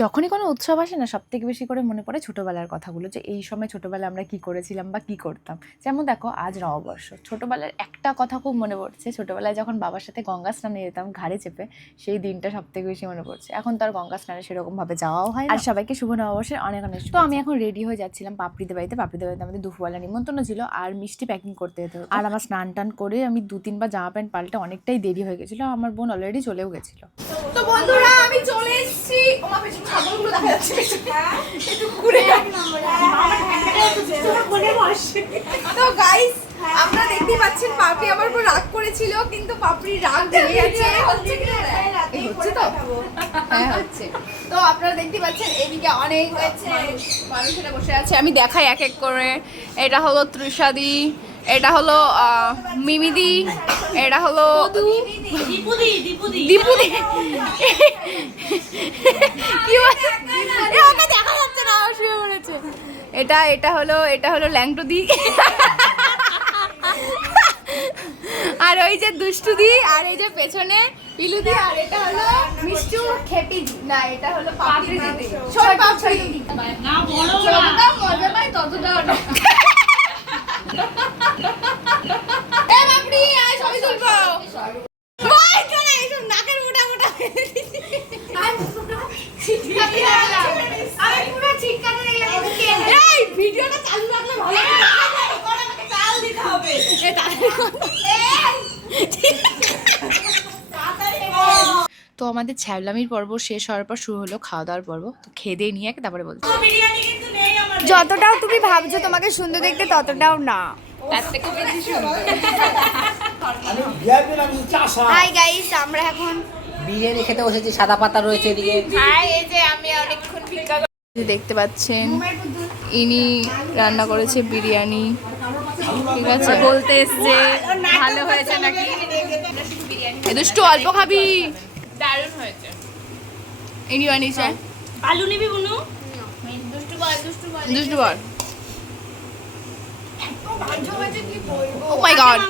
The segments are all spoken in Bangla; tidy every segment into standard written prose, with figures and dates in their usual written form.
যখনই কোনো উৎসব আসে না, সবথেকে বেশি করে মনে পড়ে ছোটোবেলার কথাগুলো, যে এই সময় ছোটোবেলায় আমরা কী করেছিলাম বা কী করতাম। যেমন দেখো, আজ নববর্ষ। ছোটোবেলার একটা কথা খুব মনে পড়ছে, ছোটোবেলায় যখন বাবার সাথে গঙ্গা স্নানে যেতাম ঘাড়ে চেপে, সেই দিনটা সবথেকে বেশি মনে পড়ছে। এখন তো আর গঙ্গা স্নানে সেরকমভাবে যাওয়াও হয় না। আর সবাইকে শুভ নববর্ষের অনেক অনেক। তো আমি এখন রেডি হয়ে যাচ্ছিলাম পাপড়িদের বাড়িতে। পাপড়িদের বাড়িতে আমাদের দুপুরবেলা নিমন্ত্রণ ছিল, আর মিষ্টি প্যাকিং করতে যেতে হতো। আর আমার স্নান টান করে আমি 2-3 বার জামা প্যান্ট পাল্টে অনেকটাই দেরি হয়ে গেছিলো। আমার বোন অলরেডি চলেও গেছিলো। তো বন্ধুরা, আমি চলে এসেছি। ওমা, পেছনে ছাগলগুলো দেখা যাচ্ছে। একটু ঘুরে তো গাইস, আপনারা দেখতেই পাচ্ছেন পাপড়ি আমার উপর রাগ করেছিল, কিন্তু পাপড়ি রাগ ভেঙে গেছে। হচ্ছে তো? হ্যাঁ, হচ্ছে। তো আপনারা দেখতে পাচ্ছেন এদিকে অনেক মানুষেরা বসে আছে। আমি দেখাই এক এক করে। এটা হলো তৃষাদি, এটা হলো মিমিদি, এটা হলো দীপুদি। কি বলে? ওকে দেখা যাচ্ছে না, শুয়ে পড়েছে। এটা হলো ল্যাংটুদি, আর ওই যে দুষ্টুদি, আর এই যে পেছনে পিলুদি, আর এটা হলো মিষ্টু খেপিদি। না, এটা হলো পাপড়িদি। ছোট পাপড়ি না, বড় না, মজা পাই ততটাও না। এ পাপড়ি, আয় ছবি তুলবো। ভাই চলে এসো, নাকের মোটা মোটা আর ছিটকাতে লাগলা। আমি পুরো ছিটকাতে লাগলাম। এই ভিডিওটা চালু রাখলে ভালো হবে। আমাকে চাল দিতে হবে। এ তো আমাদের ছ্যাবলামির পর্ব শেষ হওয়ার পর শুরু হলো খাওয়া দাওয়ার পর্ব। তো খেয়ে দিয়ে নিয়ে তারপরে বলছি, যতটাও তুমি ভাবছো তোমাকে সুন্দর দেখতে, ততটাও না। তার থেকে বেশি সুন্দর। হাই গাইস, আমরা এখন বিরিয়ানি খেতে বসেছি। সাদা পাতা রয়েছে এদিকে। হাই, এই যে আমি অনেকক্ষণ ভিক্ষা দেখতে পাচ্ছেন ইনি রান্না করেছে বিরিয়ানি। ঠিক আছে, বলতে এসছে ভালো হয়েছে নাকি। দুষ্টু অল্প খাবি, দারুণ হয়েছে। ইনি বানিয়েছে। আলু নিবি বুনু? দুষ্টু বল। ও মাই গড,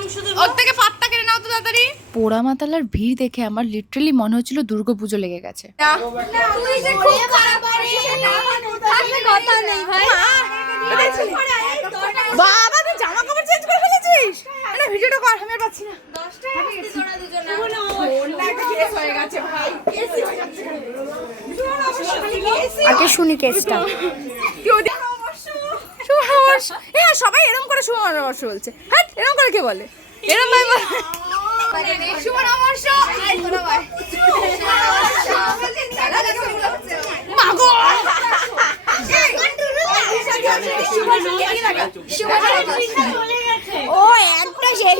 ওর থেকে পাত্তা কেটে নাও তো তাড়াতাড়ি। পোড়া মাতালার ভিড় দেখে আমার লিটারালি মনে হচ্ছিল দুর্গাপুজো লেগে গেছে। তুই যে খুব খারাপ করিস না, থাকলে কথা নেই ভাই। বাবা, তুই জামা কাপড় চেঞ্জ করে ফেলেছিস? আরে ভিডিওটা কর, আমি আর পাচ্ছি না। আগে শুনি কেসটা। সবাই এরকম করে শুভ নববর্ষ বলছে। হ্যাঁ, এরকম করে কে বলে? এরকম ভাই বলে শুভ নববর্ষ। মাগো, ও একটা সেই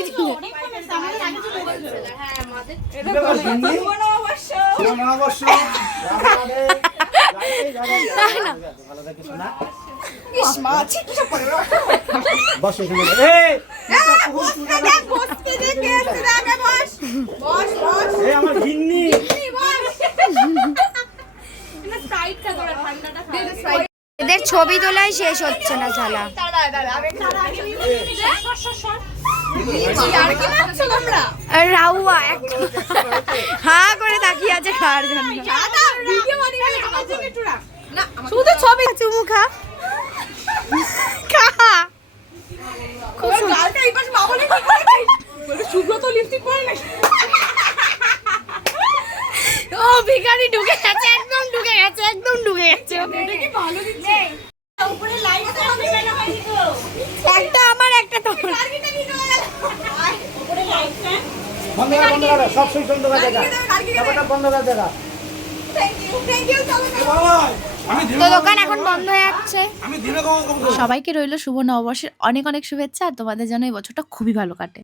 এদের ছবি তোলাই শেষ হচ্ছে না শালা। রাউয়া হা করে তাকিয়ে আছে খাওয়ার জন্য। শুধু ছবি চুমু খা খা। ও ভিখারি ঢুকে গেছে, একদম ঢুকে গেছে, একদম ঢুকে গেছে। একটা আমার, একটা তোমার। তো দোকান এখন বন্ধ হয়ে যাচ্ছে। সবাইকে রইল শুভ নববর্ষের অনেক অনেক শুভেচ্ছা, আর তোমাদের জন্য এই বছরটা খুবই ভালো কাটে।